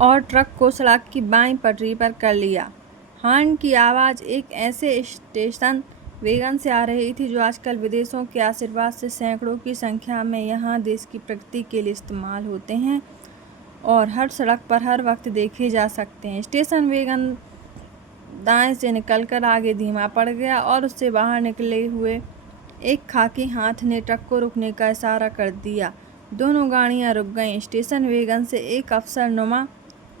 और ट्रक को सड़क की बाईं पटरी पर कर लिया। हॉर्न की आवाज़ एक ऐसे स्टेशन वेगन से आ रही थी जो आजकल विदेशों के आशीर्वाद से सैकड़ों की संख्या में यहाँ देश की प्रगति के लिए इस्तेमाल होते हैं और हर सड़क पर हर वक्त देखे जा सकते हैं। स्टेशन वेगन दाएं से निकलकर आगे धीमा पड़ गया और उससे बाहर निकले हुए एक खाकी हाथ ने ट्रक को रुकने का इशारा कर दिया। दोनों गाड़ियां रुक गईं। स्टेशन वेगन से एक अफसरनुमा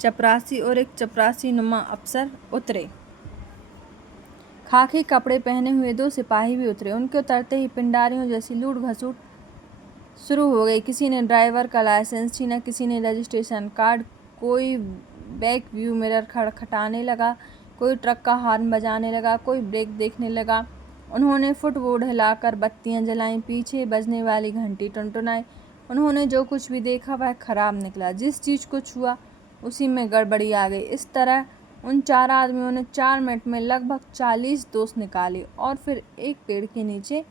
चपरासी और एक चपरासी नुमा अफसर उतरे। खाकी कपड़े पहने हुए 2 सिपाही भी उतरे। उनके उतरते ही पिंडारियों जैसी लूट घसूट शुरू हो गई। किसी ने ड्राइवर का लाइसेंस छीना, किसी ने रजिस्ट्रेशन कार्ड, कोई बैक व्यू मिरर खटखटाने लगा, कोई ट्रक का हॉर्न बजाने लगा, कोई ब्रेक देखने लगा। उन्होंने फुटबोर्ड हिलाकर बत्तियां जलाईं, पीछे बजने वाली घंटी टुनटुनाई। उन्होंने जो कुछ भी देखा वह खराब निकला। जिस चीज़ को छुआ उसी में गड़बड़ी आ गई। इस तरह उन 4 आदमियों ने 4 मिनट में लगभग 40 दोष निकाले और फिर एक पेड़ के नीचे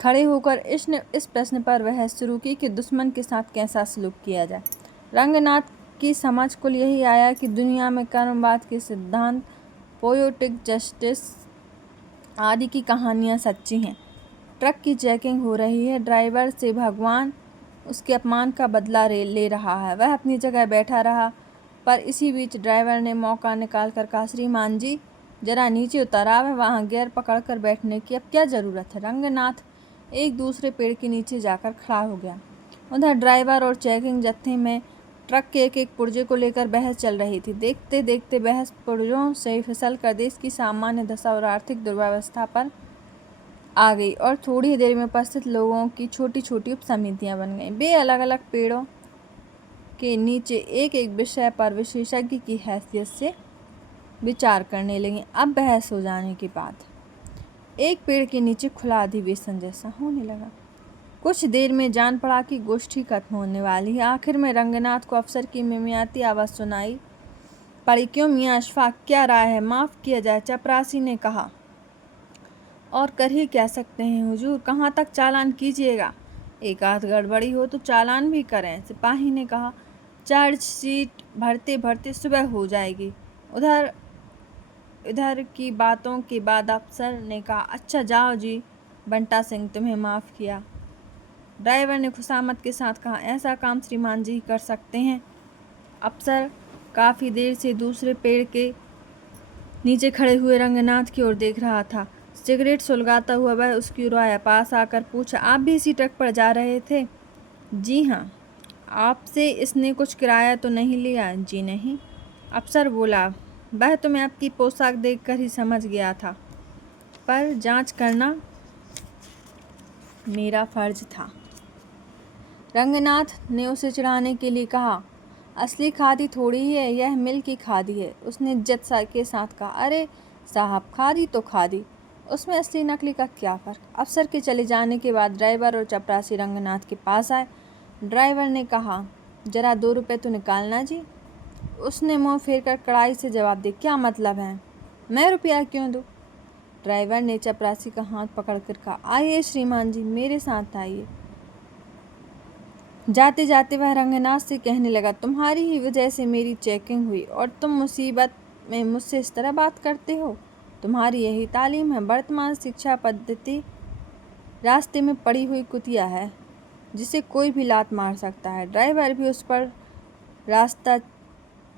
खड़े होकर इस प्रश्न पर बहस शुरू की कि दुश्मन के साथ कैसा सलूक किया जाए। रंगनाथ की समझ कुल यही आया कि दुनिया में कर्मवाद के सिद्धांत, पोएटिक जस्टिस आदि की कहानियाँ सच्ची हैं। ट्रक की चेकिंग हो रही है। ड्राइवर से भगवान उसके अपमान का बदला ले रहा है। वह अपनी जगह बैठा रहा, पर इसी बीच ड्राइवर ने मौका निकाल कर कहा, श्रीमान जी जरा नीचे उतर आवे, वहाँ गियर पकड़ कर बैठने की अब क्या ज़रूरत है। रंगनाथ एक दूसरे पेड़ के नीचे जाकर खड़ा हो गया। उधर ड्राइवर और चेकिंग जत्थे में ट्रक के एक पुर्जे को लेकर बहस चल रही थी। देखते देखते बहस पुर्जों से फिसल कर देश की सामान्य दशा और आर्थिक दुर्व्यवस्था पर आ गई और थोड़ी देर में उपस्थित लोगों की छोटी छोटी उपसमितियां बन गईं। वे अलग अलग पेड़ों के नीचे एक एक विषय पर विशेषज्ञ की हैसियत से विचार करने लगी। अब बहस हो जाने के बाद एक पेड़ के नीचे खुला अधिवेशन जैसा होने लगा। कुछ देर में जान पड़ा कि गोष्ठी खत्म होने वाली है। आखिर में रंगनाथ को अफसर की मिमियाती आवाज़ सुनाई पड़ी, क्यों मियाँ अशफाक, क्या राय है, माफ़ किया जाए। चपरासी ने कहा, और कर ही क्या सकते हैं हुजूर, कहाँ तक चालान कीजिएगा, एक आध गड़बड़ी हो तो चालान भी करें। सिपाही ने कहा, चार्जशीट भरते भरते सुबह हो जाएगी। इधर की बातों के बाद अफसर ने कहा, अच्छा जाओ जी, बंटा सिंह तुम्हें माफ़ किया। ड्राइवर ने खुशामद के साथ कहा, ऐसा काम श्रीमान जी कर सकते हैं। अफसर काफ़ी देर से दूसरे पेड़ के नीचे खड़े हुए रंगनाथ की ओर देख रहा था। सिगरेट सुलगाता हुआ वह उसकी ओर आया, पास आकर पूछा, आप भी इसी ट्रक पर जा रहे थे? जी हाँ। आपसे इसने कुछ किराया तो नहीं लिया? जी नहीं। अफसर बोला, वह तो मैं आपकी पोशाक देखकर ही समझ गया था, पर जांच करना मेरा फर्ज था। रंगनाथ ने उसे चिढ़ाने के लिए कहा, असली खादी थोड़ी ही है, यह मिल की खादी है। उसने इज्जत के साथ कहा, अरे साहब, खादी तो खादी, उसमें असली नकली का क्या फ़र्क। अफसर के चले जाने के बाद ड्राइवर और चपरासी रंगनाथ के पास आए। ड्राइवर ने कहा, जरा 2 रुपये तो निकालना जी। उसने मुँह फेर कर कड़ाई से जवाब दिया, क्या मतलब है, मैं रुपया क्यों दूँ। ड्राइवर ने चपरासी का हाथ पकड़कर कहा, आइए श्रीमान जी, मेरे साथ आइए। जाते जाते वह रंगनाथ से कहने लगा, तुम्हारी ही वजह से मेरी चेकिंग हुई और तुम मुसीबत में मुझसे इस तरह बात करते हो। तुम्हारी यही तालीम है। वर्तमान शिक्षा पद्धति रास्ते में पड़ी हुई कुतिया है जिसे कोई भी लात मार सकता है। ड्राइवर भी उस पर रास्ता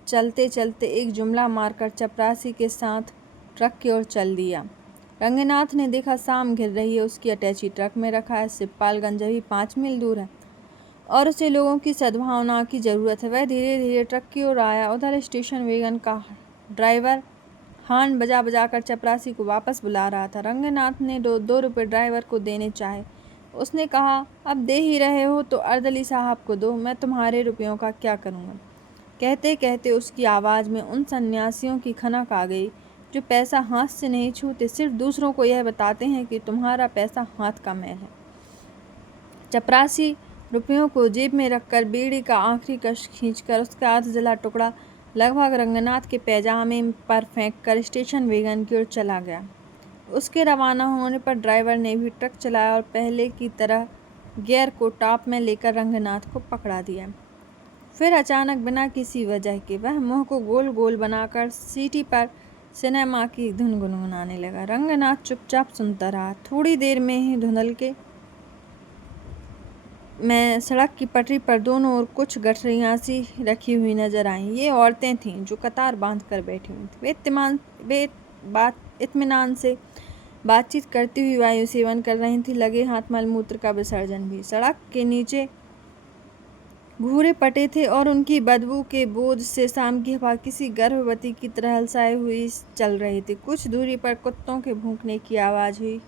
चलते चलते एक जुमला मारकर चपरासी के साथ ट्रक की ओर चल दिया। रंगनाथ ने देखा शाम घिर रही है, उसकी अटैची ट्रक में रखा है। सिपालगंज अभी 5 मील दूर है और उसे लोगों की सद्भावना की ज़रूरत है। वह धीरे धीरे ट्रक की ओर आया। उधर स्टेशन वेगन का ड्राइवर हॉर्न बजा बजा कर चपरासी को वापस बुला रहा था। रंगनाथ ने 2 रुपये ड्राइवर को देने चाहे। उसने कहा, अब दे ही रहे हो तो अर्दली साहब को दो, मैं तुम्हारे रुपयों का क्या करूँगा। कहते कहते उसकी आवाज़ में उन सन्यासियों की खनक आ गई जो पैसा हाथ से नहीं छूते, सिर्फ दूसरों को यह बताते हैं कि तुम्हारा पैसा हाथ का मैल है। चपरासी रुपयों को जेब में रखकर बीड़ी का आखिरी कश खींचकर उसका आधा जला टुकड़ा लगभग रंगनाथ के पैजामे पर फेंक कर स्टेशन वेगन की ओर चला गया। उसके रवाना होने पर ड्राइवर ने भी ट्रक चलाया और पहले की तरह गियर को टॉप में लेकर रंगनाथ को पकड़ा दिया। फिर अचानक बिना किसी वजह के वह मुंह को गोल गोल बनाकर सीटी पर सिनेमा की धुन गुनगुनाने लगा। रंगनाथ चुपचाप सुनता रहा। थोड़ी देर में ही धुंधल के मैं सड़क की पटरी पर दोनों ओर कुछ गठरियां सी रखी हुई नजर आईं। ये औरतें थीं जो कतार बांध कर बैठी हुई थीं। वे इत्मीनान से बातचीत करती हुई वायु सेवन कर रही थी। लगे हाथ मलमूत्र का विसर्जन भी। सड़क के नीचे भूरे पटे थे और उनकी बदबू के बोझ से शाम की हवा किसी गर्भवती की तरह हलसाए हुई चल रही थी। कुछ दूरी पर कुत्तों के भौंकने की आवाज हुई।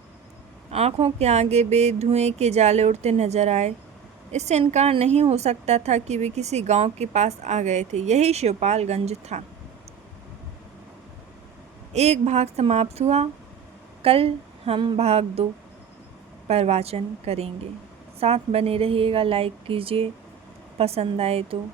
आंखों के आगे धुएं के जाले उड़ते नजर आए। इससे इनकार नहीं हो सकता था कि वे किसी गांव के पास आ गए थे। यही शिवपालगंज था। एक भाग समाप्त हुआ। कल हम भाग 2 पर वाचन करेंगे। साथ बने रहिएगा। लाइक कीजिए, पसंद आए तो